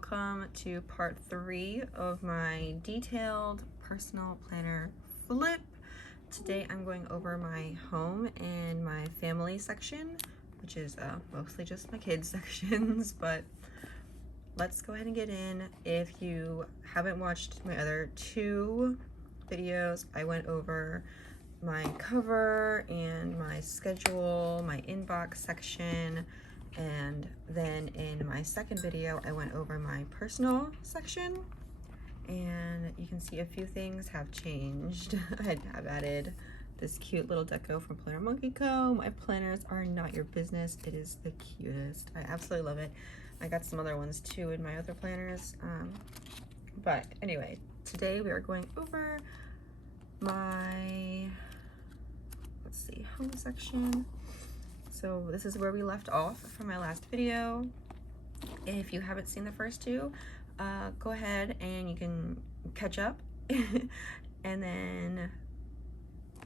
welcome to part 3 of my detailed personal planner flip. Today I'm going over my home and my family section, which is mostly just my kids sections, but let's go ahead and get in. If you haven't watched my other 2 videos, I went over my cover and my schedule, my inbox section, and then in my second video I went over my personal section, and you can see a few things have changed. I've added this cute little deco from Planner Monkey Co. My planners are not your business. It is the cutest. I absolutely love it. I got some other ones too in my other planners, but anyway, today we are going over my, let's see, home section. So this is where we left off from my last video. If you haven't seen the first 2, go ahead and you can catch up and then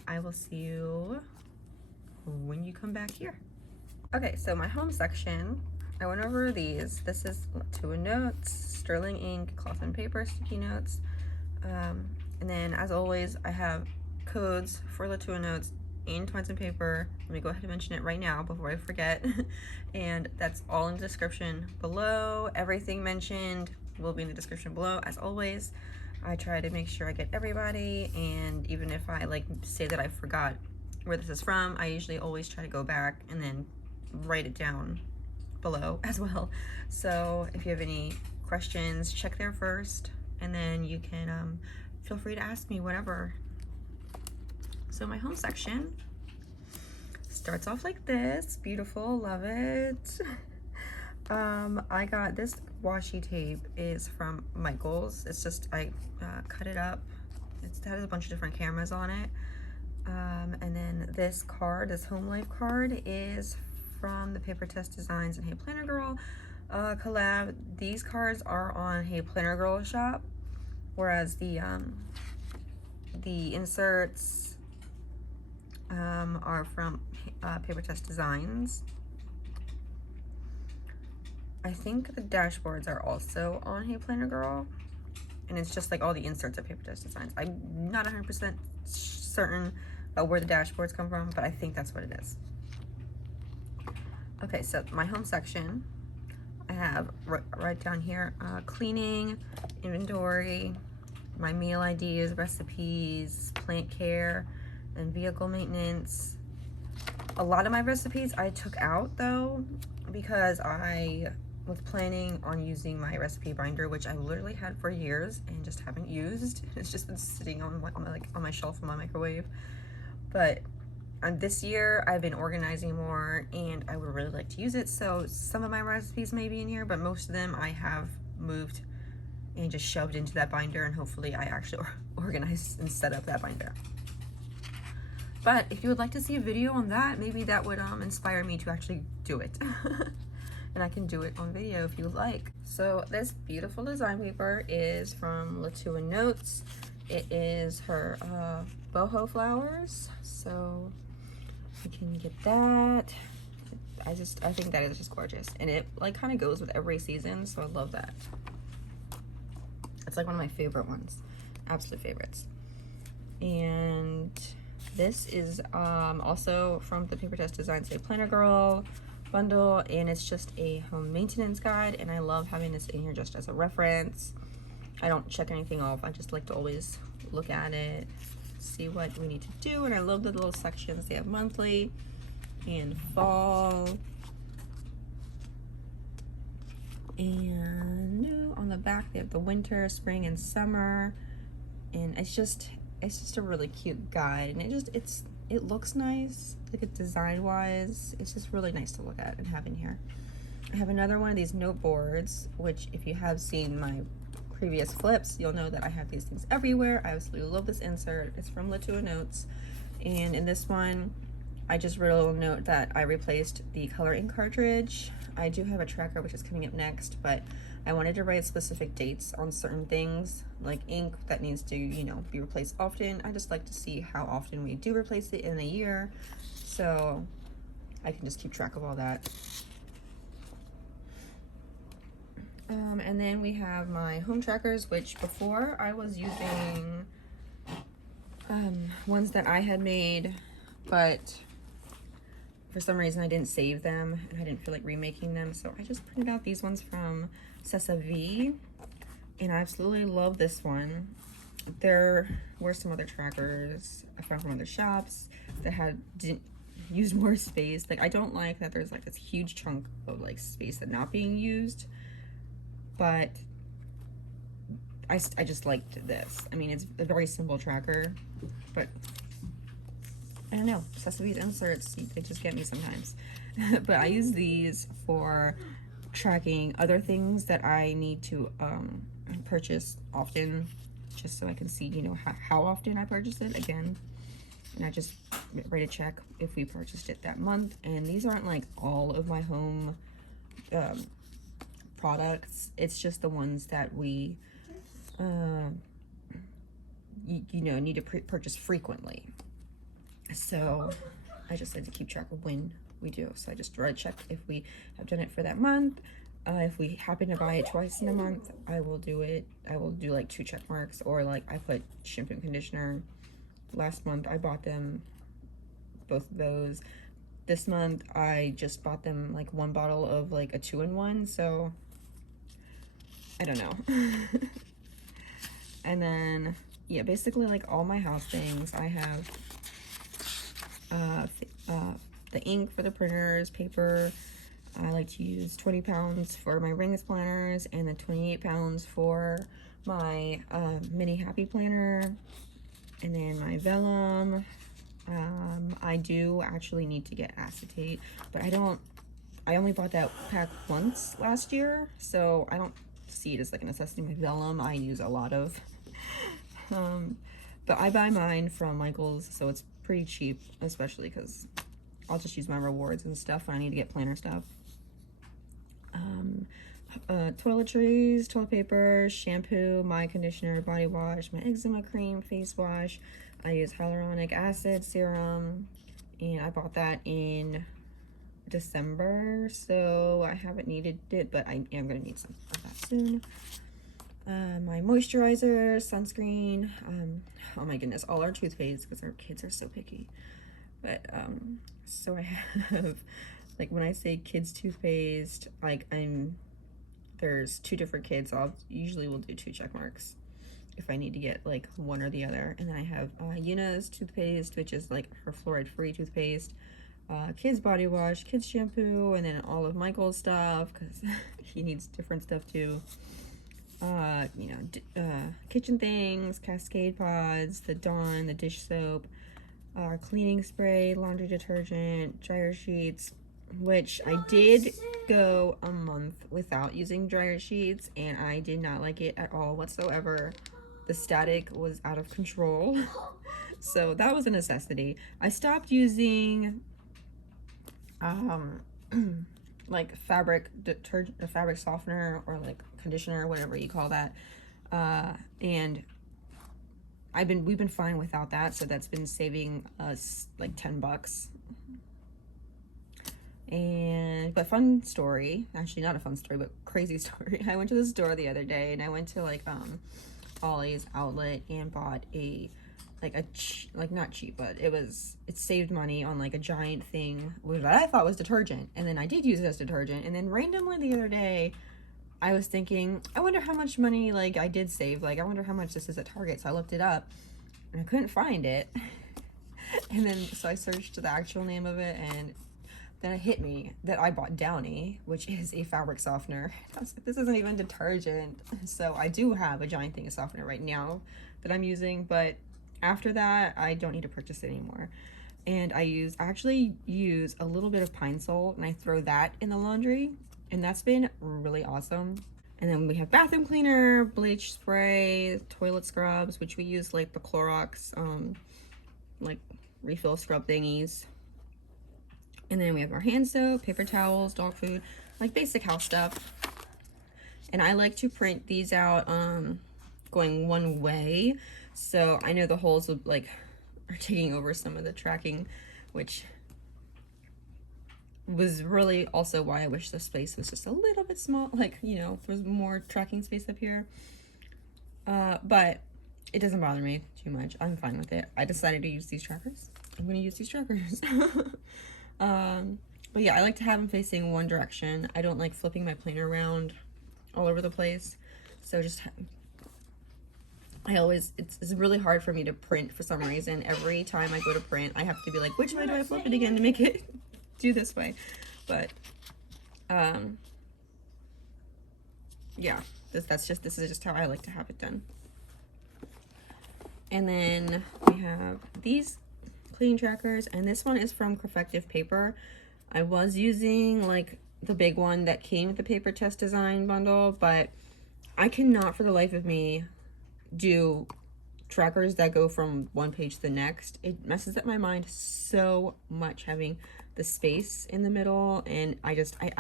I will see you when you come back here. Okay, so my home section, I went over these. This is Latua notes, sterling ink, cloth and paper sticky notes, and then as always I have codes for Latua notes and twines and paper. Let me go ahead and mention it right now before I forget. And that's all in the description below. Everything mentioned will be in the description below. As always, I try to make sure I get everybody, and even if I like say that I forgot where this is from, I usually always try to go back and then write it down below as well. So if you have any questions, check there first, and then you can feel free to ask me whatever. So my home section starts off like this. Beautiful, love it. I got this washi tape is from Michael's. It's just, I cut it up. It has a bunch of different cameras on it. And then this card, this home life card, is from the papertess Designs and Hey Planner Girl collab. These cards are on Hey Planner Girl shop, whereas the inserts are from papertess Designs. I think the dashboards are also on Hey Planner Girl, and it's just like all the inserts of papertess Designs. I'm not 100% certain about where the dashboards come from, but I think that's what it is. Okay, so my home section, I have right down here, cleaning, inventory, my meal ideas, recipes, plant care, and vehicle maintenance. A lot of my recipes I took out though, because I was planning on using my recipe binder, which I've literally had for years and just haven't used. It's just been sitting on my shelf in my microwave. But this year I've been organizing more and I would really like to use it. So some of my recipes may be in here, but most of them I have moved and just shoved into that binder, and hopefully I actually organize and set up that binder. But if you would like to see a video on that, maybe that would inspire me to actually do it. And I can do it on video if you would like. So this beautiful design paper is from Latua Notes. It is her boho flowers. So you can get that. I think that is just gorgeous. And it like kind of goes with every season, so I love that. It's like one of my favorite ones. Absolute favorites. And this is also from the papertess Designs Hey Planner Girl bundle, and it's just a home maintenance guide, and I love having this in here just as a reference. I don't check anything off. I just like to always look at it, see what we need to do, and I love the little sections. They have monthly and fall, and on the back they have the winter, spring, and summer, and it's just a really cute guide, and it looks nice, like it design wise. It's just really nice to look at and have in here. I have another one of these note boards, which if you have seen my previous flips, you'll know that I have these things everywhere. I absolutely love this insert. It's from Latua Notes, and in this one I just wrote a little note that I replaced the color ink cartridge. I do have a tracker which is coming up next, but I wanted to write specific dates on certain things, like ink that needs to, you know, be replaced often. I just like to see how often we do replace it in a year, so I can just keep track of all that. And then we have my home trackers, which before I was using ones that I had made, but for some reason I didn't save them and I didn't feel like remaking them, so I just printed out these ones from Sessavee, and I absolutely love this one. There were some other trackers I found from other shops that didn't use more space. Like, I don't like that there's like this huge chunk of like space that's not being used, but I just liked this. I mean, it's a very simple tracker, but I don't know, Sesavee's inserts, they just get me sometimes. But I use these for tracking other things that I need to purchase often, just so I can see, you know, how often I purchase it again. And I just write a check if we purchased it that month. And these aren't like all of my home products. It's just the ones that we, you know, need to purchase frequently. So I just like to keep track of when we do. So I just write a check if we have done it for that month. If we happen to buy it twice in a month, I will do it. I will do like 2 check marks, or like I put shampoo and conditioner. Last month I bought them, both of those. This month I just bought them like 1 bottle of like a 2-in-1, so I don't know. And then, yeah, basically like all my house things, I have the ink for the printers, paper. I like to use 20 pounds for my rings planners, and then 28 pounds for my mini happy planner, and then my vellum. I do actually need to get acetate, but I only bought that pack once last year, so I don't see it as like a necessity. My vellum I use a lot of. But I buy mine from Michael's, so it's pretty cheap, especially because I'll just use my rewards and stuff when I need to get planner stuff. Toiletries, toilet paper, shampoo, my conditioner, body wash, my eczema cream, face wash. I use hyaluronic acid serum, and I bought that in December, so I haven't needed it, but I am going to need some of that soon. My moisturizer, sunscreen, oh my goodness, all our toothpaste, because our kids are so picky. But so I have, like, when I say kids toothpaste, like, there's 2 different kids, so usually will do 2 check marks if I need to get like one or the other. And then I have Yuna's toothpaste, which is like her fluoride free toothpaste, kids body wash, kids shampoo, and then all of Michael's stuff, because he needs different stuff too. You know, kitchen things, Cascade pods, the Dawn, the dish soap, cleaning spray, laundry detergent, dryer sheets, which I did go a month without using dryer sheets, and I did not like it at all whatsoever. The static was out of control. So that was a necessity. I stopped using like fabric detergent or fabric softener, or like conditioner, whatever you call that, and we've been fine without that, so that's been saving us like $10. But fun story, actually not a fun story, but crazy story. I went to the store the other day, and I went to like Ollie's outlet and bought not cheap, but it saved money on like a giant thing that I thought was detergent, and then I did use it as detergent, and then randomly the other day I was thinking, I wonder how much money like I did save, like I wonder how much this is at Target. So I looked it up and I couldn't find it. And then so I searched the actual name of it, and then it hit me that I bought Downy, which is a fabric softener. I was like, this isn't even detergent. So I do have a giant thing of softener right now that I'm using, but after that I don't need to purchase it anymore. And I actually use a little bit of pine salt, and I throw that in the laundry, and that's been really awesome. And then we have bathroom cleaner, bleach spray, toilet scrubs, which we use like the Clorox like refill scrub thingies. And then we have our hand soap, paper towels, dog food, like basic house stuff. And I like to print these out going one way, so I know the holes are taking over some of the tracking, which was really also why I wish the space was just a little bit small, like, you know, if there's more tracking space up here. But it doesn't bother me too much. I'm fine with it. I decided to use these trackers. I'm gonna use these trackers. But yeah, I like to have them facing one direction. I don't like flipping my planner around all over the place. So just, it's really hard for me to print for some reason. Every time I go to print, I have to be like, which way do I flip it again to make it do this way? But, yeah, this is just how I like to have it done. And then we have these cleaning trackers, and this one is from Creffective paper. I was using like the big one that came with the papertess design bundle, but I cannot for the life of me do trackers that go from one page to the next. It messes up my mind so much having the space in the middle, and I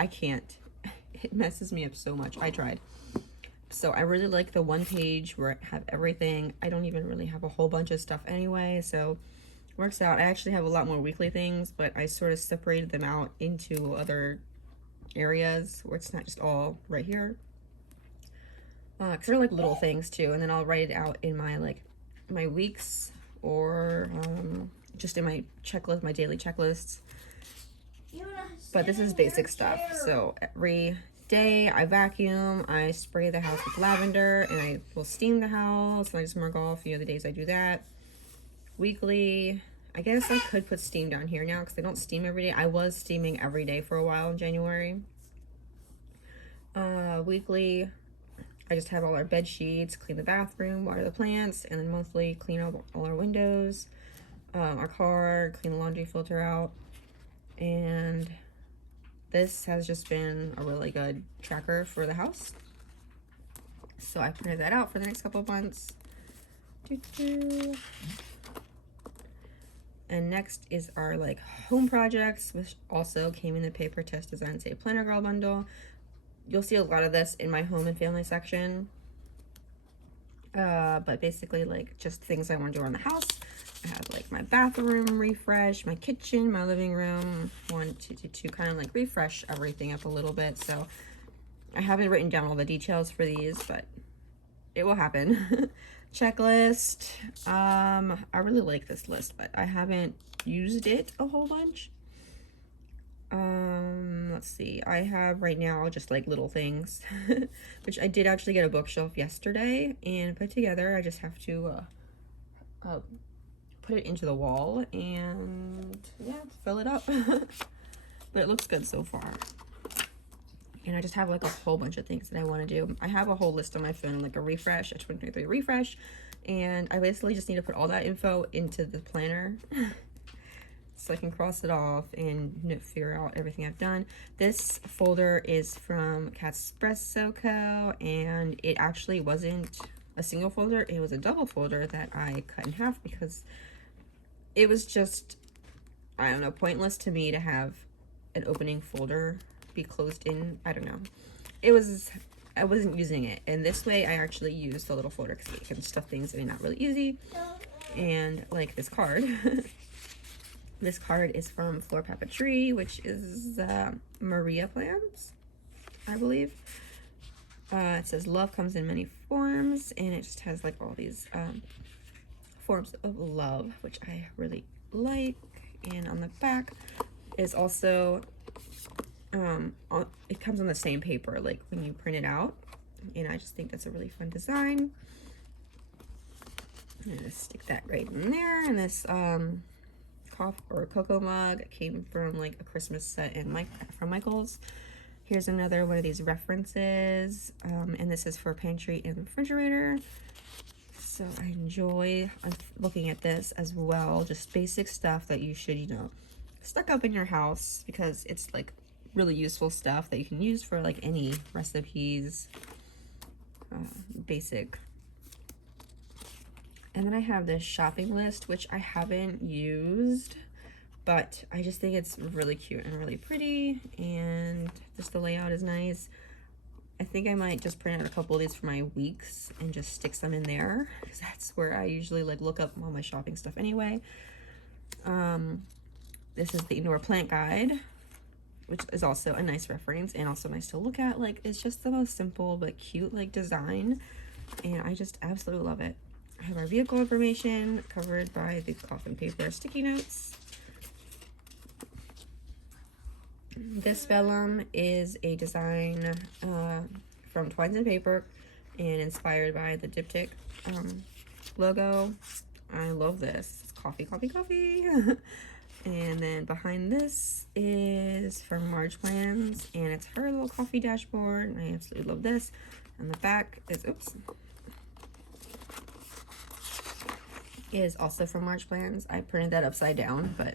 can't. It messes me up so much. I tried. So I really like the one page where I have everything. I don't even really have a whole bunch of stuff anyway, so works out. I actually have a lot more weekly things, but I sort of separated them out into other areas where it's not just all right here. Because they're like little things too, and then I'll write it out in my my weeks, or just in my checklist, my daily checklists. But this is basic stuff. So every day I vacuum, I spray the house with lavender, and I will steam the house, and I just mark off, you know, the days I do that. Weekly, I guess I could put steam down here now because I don't steam every day. I was steaming every day for a while in January. Weekly, I just have all our bed sheets, clean the bathroom, water the plants, and then monthly clean all our windows, our car, clean the laundry filter out. And this has just been a really good tracker for the house. So I printed that out for the next couple of months. And next is our like home projects, which also came in the papertess design say planner girl bundle. You'll see a lot of this in my home and family section. But basically like just things I want to do around the house. I have like my bathroom refresh, my kitchen, my living room, to kind of like refresh everything up a little bit. So I haven't written down all the details for these, but it will happen. Checklist. I really like this list, but I haven't used it a whole bunch. Let's see. I have right now just like little things, which I did actually get a bookshelf yesterday and put together. I just have to put it into the wall and yeah, fill it up. But it looks good so far. And I just have like a whole bunch of things that I want to do. I have a whole list on my phone, like a refresh, a 2023 refresh, and I basically just need to put all that info into the planner so I can cross it off and figure out everything I've done. This folder is from Catspressoco, and it actually wasn't a single folder, it was a double folder that I cut in half because it was just, I don't know, pointless to me to have an opening folder be closed in. I don't know. I wasn't using it, and this way I actually used the little folder because I can stuff things that are not really easy. And like this card. This card is from Flor Papetrie, which is mariaaplans, I believe. It says love comes in many forms, and it just has like all these forms of love, which I really like. And on the back is also it comes on the same paper like when you print it out, and I just think that's a really fun design. I'm gonna stick that right in there. And this coffee or cocoa mug came from like a Christmas set from Michael's. Here's another one of these references, and this is for pantry and refrigerator. So I enjoy looking at this as well. Just basic stuff that you should, you know, stock up in your house because it's like really useful stuff that you can use for like any recipes, basic. And then I have this shopping list, which I haven't used, but I just think it's really cute and really pretty, and just the layout is nice. I think I might just print out a couple of these for my weeks and just stick some in there because that's where I usually like look up all my shopping stuff anyway. This is the indoor plant guide. which is also a nice reference and also nice to look at. Like, it's just the most simple but cute like design, and I just absolutely love it. I have our vehicle information covered by the cloth and paper sticky notes. This vellum is a design from Twines and Paper and inspired by the diptych logo. I love this. It's coffee, coffee, coffee. And then behind this is from Marge.plans, and it's her little coffee dashboard, and I absolutely love this. And the back is, oops, is also from Marge.plans. I printed that upside down, but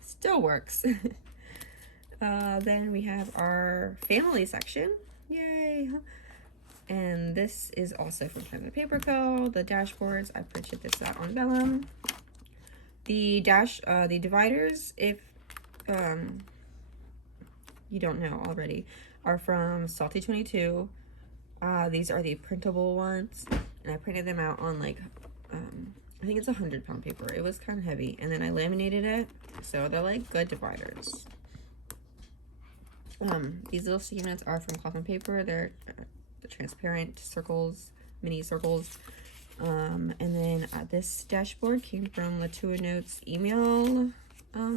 still works. Then we have our family section. Yay! And this is also from Twines and Paper Co. The dashboards, I printed this out on vellum. The dividers, if you don't know already, are from saltytwentytwo. These are the printable ones, and I printed them out on like, I think it's 100-pound paper. It was kind of heavy, and then I laminated it, so they're like good dividers. These little sticky notes are from cloth and paper. They're the transparent circles, mini circles. And then this dashboard came from Latua Notes email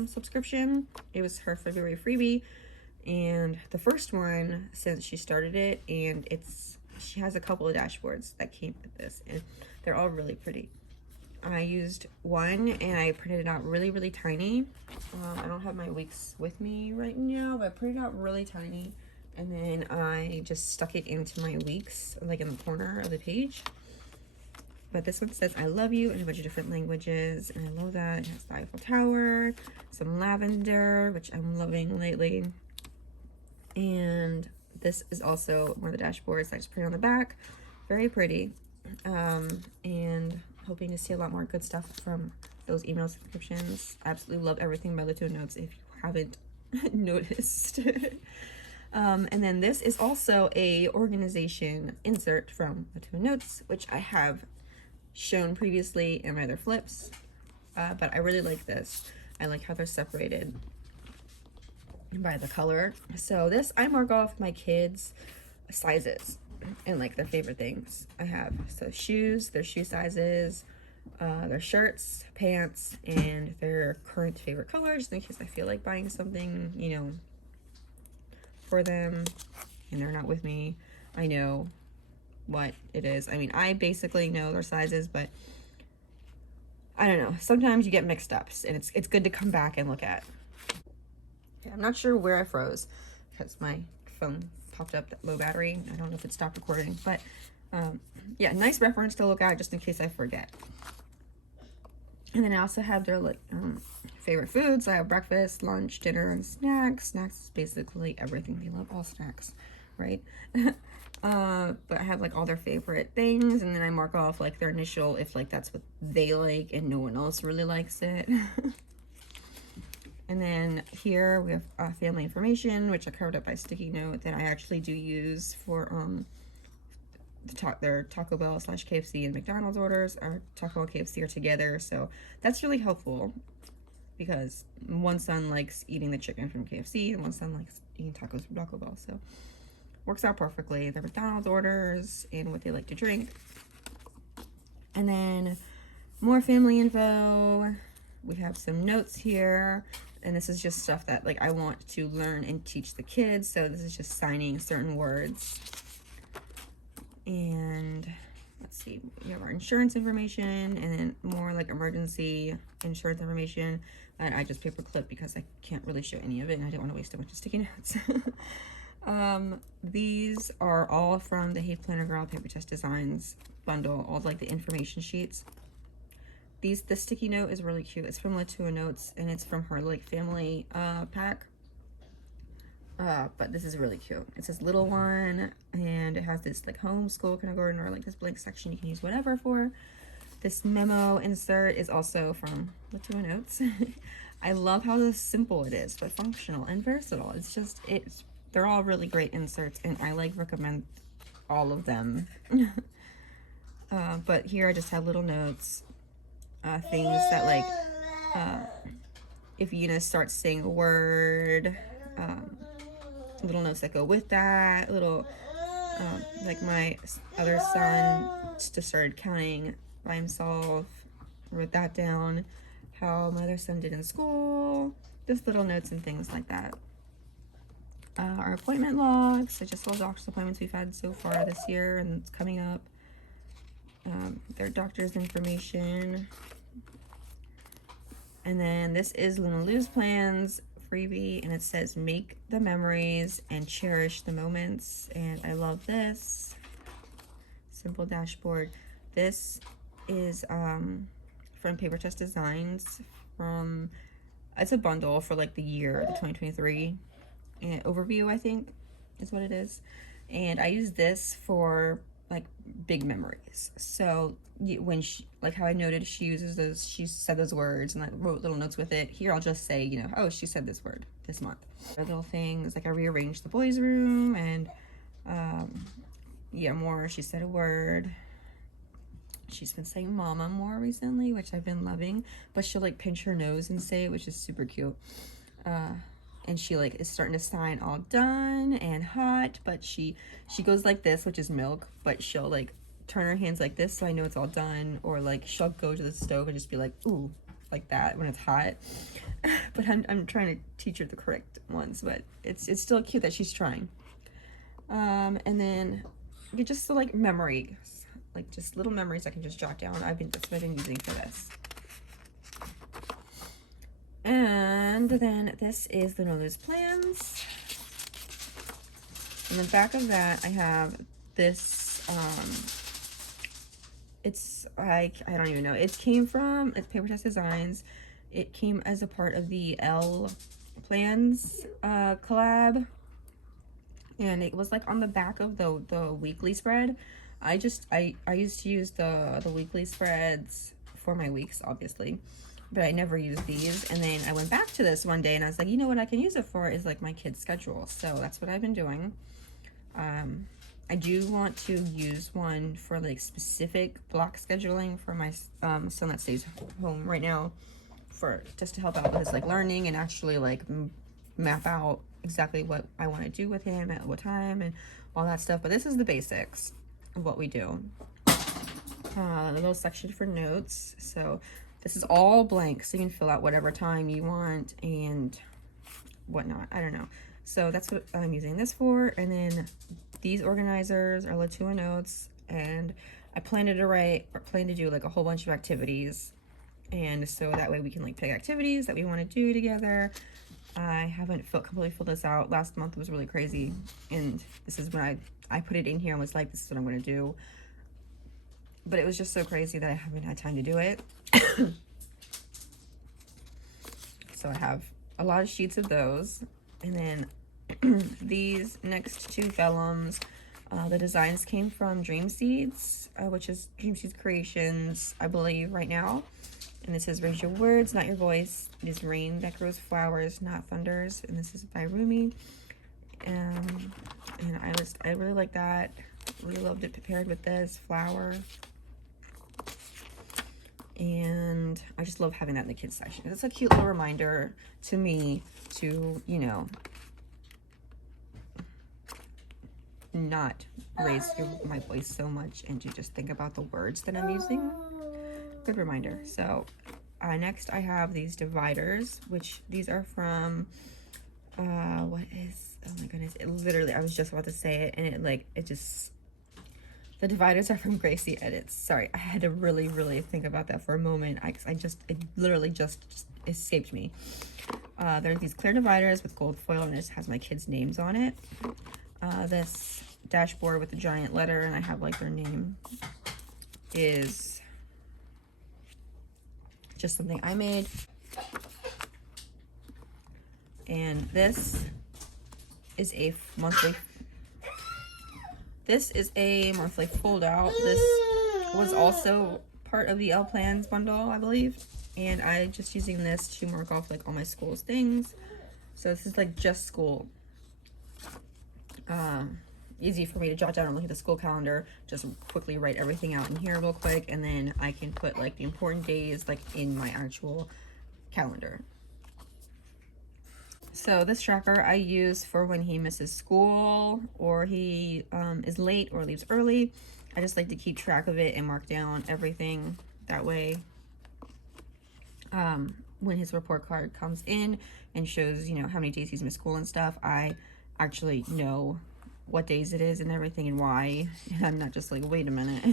subscription. It was her February freebie, and the first one since she started it, and she has a couple of dashboards that came with this, and they're all really pretty. I used one and I printed it out really, really tiny. I don't have my weeks with me right now, but I printed it out really tiny, and then I just stuck it into my weeks, like in the corner of the page. But this one says I love you in a bunch of different languages, and I love that. It has the Eiffel Tower, some lavender, which I'm loving lately. And this is also one of the dashboards I just printed on the back. Very pretty. And hoping to see a lot more good stuff from those email subscriptions. I absolutely love everything by Latua Notes if you haven't noticed. And then this is also a organization insert from Latua Notes, which I have shown previously in my other flips, but I really like this. I like how they're separated by the color. So this, I mark off my kids' sizes and like their favorite things. I have shoes, their shoe sizes, their shirts, pants, and their current favorite color, just in case I feel like buying something, you know, for them and they're not with me. I know what it is. I mean, I basically know their sizes, but I don't know. Sometimes you get mixed ups, and it's good to come back and look at. Okay, I'm not sure where I froze because my phone popped up that low battery. I don't know if it stopped recording, but yeah, nice reference to look at just in case I forget. And then I also have their like favorite foods. I have breakfast, lunch, dinner, and snacks. Snacks is basically everything. They love all snacks, right? But I have like all their favorite things, and then I mark off like their initial if like that's what they like and no one else really likes it. And then here we have family information, which I covered up by sticky note that I actually do use for their Taco Bell / KFC and McDonald's orders. Our Taco Bell KFC are together, so that's really helpful because one son likes eating the chicken from KFC and one son likes eating tacos from Taco Bell, so works out perfectly. Their McDonald's orders and what they like to drink. And then more family info. We have some notes here, and this is just stuff that like I want to learn and teach the kids, so this is just signing certain words. And let's see, we have our insurance information, and then more like emergency insurance information that I just paper clip because I can't really show any of it and I didn't want to waste a bunch of sticky notes. These are all from the heyplannergirl papertess designs bundle, all like the information sheets. The sticky note is really cute. It's from Latua Notes, and it's from her like family pack. But this is really cute. It says little one, and it has this like home, school, kindergarten, or like this blank section you can use whatever for. This memo insert is also from Latua Notes. I love how simple it is, but functional and versatile. They're all really great inserts, and I like recommend all of them. But here I just have little notes, things that like, if Yuna starts saying a word, little notes that go with that, little, like my other son just started counting by himself, wrote that down, how my other son did in school, just little notes and things like that. Our appointment logs, so just all doctor's appointments we've had so far this year and it's coming up. Their doctor's information. And then this is Luna Lou's plans freebie, and it says make the memories and cherish the moments. And I love this simple dashboard. This is from Papertess Designs. It's a bundle for like the year, the 2023 overview, I think is what it is. And I use this for like big memories. So when she, like how I noted she uses those, she said those words and I wrote little notes with it. Here I'll just say, you know, oh, she said this word this month. Little things like I rearranged the boys' room and yeah, more, she said a word. She's been saying mama more recently, which I've been loving, but she'll like pinch her nose and say it, which is super cute. And she like is starting to sign all done and hot, but she goes like this, which is milk, but she'll like turn her hands like this so I know it's all done, or like she'll go to the stove and just be like ooh, like that when it's hot. But I'm trying to teach her the correct ones, but it's still cute that she's trying. And then just so like memories, like just little memories I can just jot down. That's what I've been using for this. And then this is the Lou's plans. On the back of that, I have this. I don't even know. It's Papertess Designs. It came as a part of the plans collab, and it was like on the back of the weekly spread. I used to use the weekly spreads for my weeks, obviously, but I never used these. And then I went back to this one day and I was like, you know what I can use it for is like my kids' schedule. So that's what I've been doing. I do want to use one for like specific block scheduling for my son that stays home right now, for just to help out with his like learning and actually like map out exactly what I want to do with him at what time and all that stuff. But this is the basics of what we do. A little section for notes. So this is all blank, so you can fill out whatever time you want and whatnot. I don't know. So that's what I'm using this for. And then these organizers are Latua notes, and I plan to do like a whole bunch of activities, and so that way we can like pick activities that we want to do together. I haven't completely filled this out. Last month was really crazy, and this is when I put it in here and was like, this is what I'm going to do. But it was just so crazy that I haven't had time to do it. So I have a lot of sheets of those. And then these next two vellums, the designs came from Dreamseeds, which is Dreamseeds Creations, I believe, right now. And it says, raise your words, not your voice. It is rain that grows flowers, not thunders. And this is by Rumi. And I really like that. Really loved it paired with this flower. And I just love having that in the kids section. It's a cute little reminder to me to, you know, not raise my voice so much and to just think about the words that I'm using. Good reminder. So next I have these dividers, which these are from oh my goodness, it literally, I was just about to say it and the dividers are from Gracie Edits. Sorry, I had to really think about that for a moment. It literally just escaped me. There's these clear dividers with gold foil, and it just has my kids' names on it. This dashboard with the giant letter, and I have like their name, is just something I made. And this is a monthly fold out. This was also part of the plans bundle, I believe, and I'm just using this to mark off like all my school's things. So this is like just school. Easy for me to jot down and look at the school calendar, just quickly write everything out in here real quick, and then I can put like the important days like in my actual calendar. So this tracker I use for when he misses school or he is late or leaves early. I just like to keep track of it and mark down everything. That way, when his report card comes in and shows, you know, how many days he's missed school and stuff, I actually know what days it is and everything and why. And I'm not just like, wait a minute.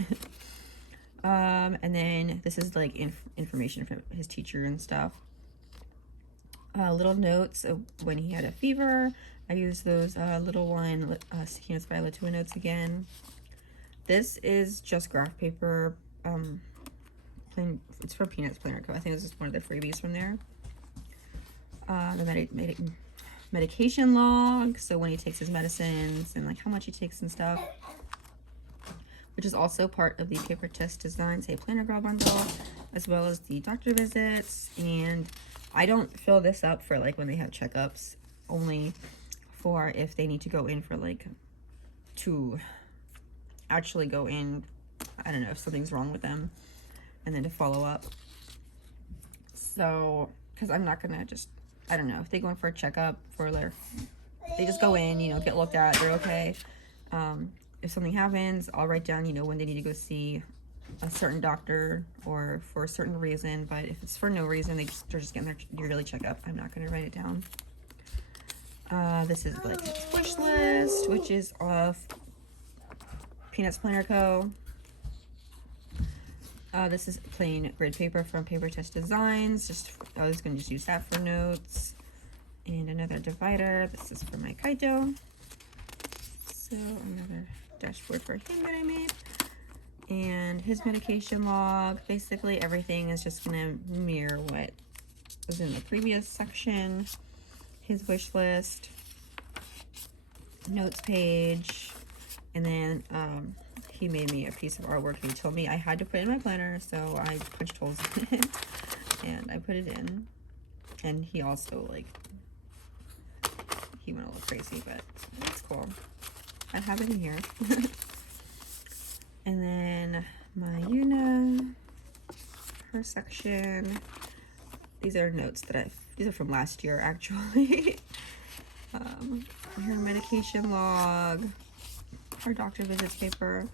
And then this is like information from his teacher and stuff. Little notes of when he had a fever. I use those little one Peanuts by Latua notes again. This is just graph paper. It's for Peanuts Planner Co. I think this is one of the freebies from there. The medication log, so when he takes his medicines and like how much he takes and stuff, which is also part of the papertess designs Hey Planner Girl bundle, as well as the doctor visits. And I don't fill this up for like when they have checkups, only for if they need to go in for like to actually go in, I don't know, if something's wrong with them, and then to follow up. So because I'm not gonna just, I don't know, if they go in for a checkup for their, they just go in, you know, get looked at, they're okay. If something happens, I'll write down, you know, when they need to go see a certain doctor or for a certain reason. But if it's for no reason, they're just getting their yearly checkup, I'm not going to write it down. This is like wish list, which is off Peanuts Planner Co. This is plain grid paper from Papertess Designs. I was going to just use that for notes. And another divider. This is for my Kaito. So another dashboard for him that I made. And his medication log. Basically everything is just going to mirror what was in the previous section. His wish list. Notes page. And then he made me a piece of artwork. He told me I had to put it in my planner, so I punched holes in it and I put it in. And he also like, he went a little crazy, but it's cool. I have it in here. And then my Yuna, her section. These are notes that these are from last year actually. Her medication log, her doctor visits paper,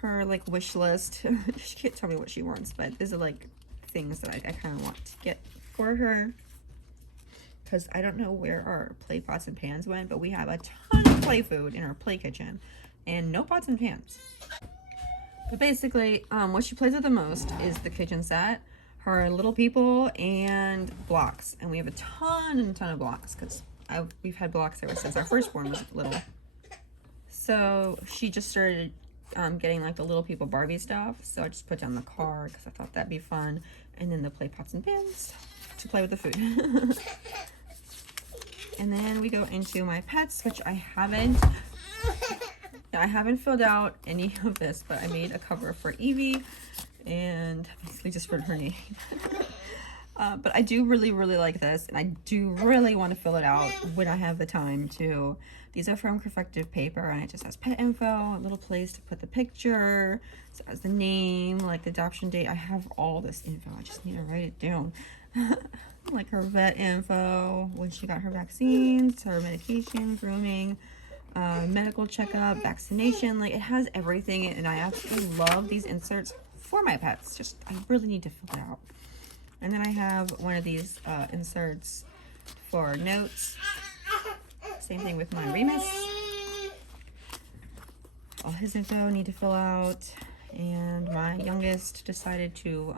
her like wish list. She can't tell me what she wants, but these are like things that I kind of want to get for her, because I don't know where our play pots and pans went, but we have a ton of play food in our play kitchen and no pots and pans. But basically what she plays with the most is the kitchen set, her little people, and blocks. And we have a ton of blocks, because we've had blocks ever since our firstborn was little. So she just started getting like the little people Barbie stuff. So I just put down the car because I thought that'd be fun. And then the play pots and pans to play with the food. And then we go into my pets, which I haven't filled out any of this, but I made a cover for Evie and basically just wrote her name. But I do really like this, and I do really want to fill it out when I have the time to. These are from creffective paper, and it just has pet info, a little place to put the picture, so it has the name, like the adoption date. I have all this info, I just need to write it down. Like her vet info, when she got her vaccines, her medication, grooming, medical checkup, vaccination. Like, it has everything, and I absolutely love these inserts for my pets. Just, I really need to fill it out. And then I have one of these inserts for notes. Same thing with my Remus. All his info need to fill out. And my youngest decided to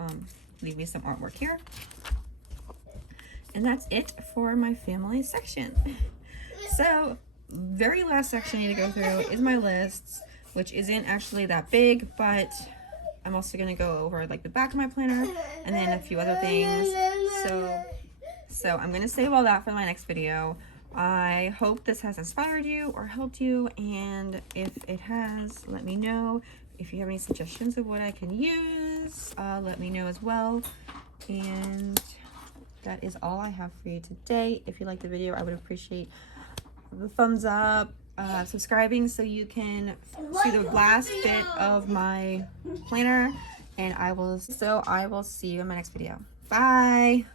leave me some artwork here. And that's it for my family section. So, very last section I need to go through is my lists, which isn't actually that big, but I'm also going to go over like the back of my planner and then a few other things. So I'm going to save all that for my next video. I hope this has inspired you or helped you, and if it has, let me know. If you have any suggestions of what I can use, let me know as well. And that is all I have for you today. If you liked the video, I would appreciate the thumbs up, subscribing so you can see the last bit of my planner, and I will see you in my next video. Bye.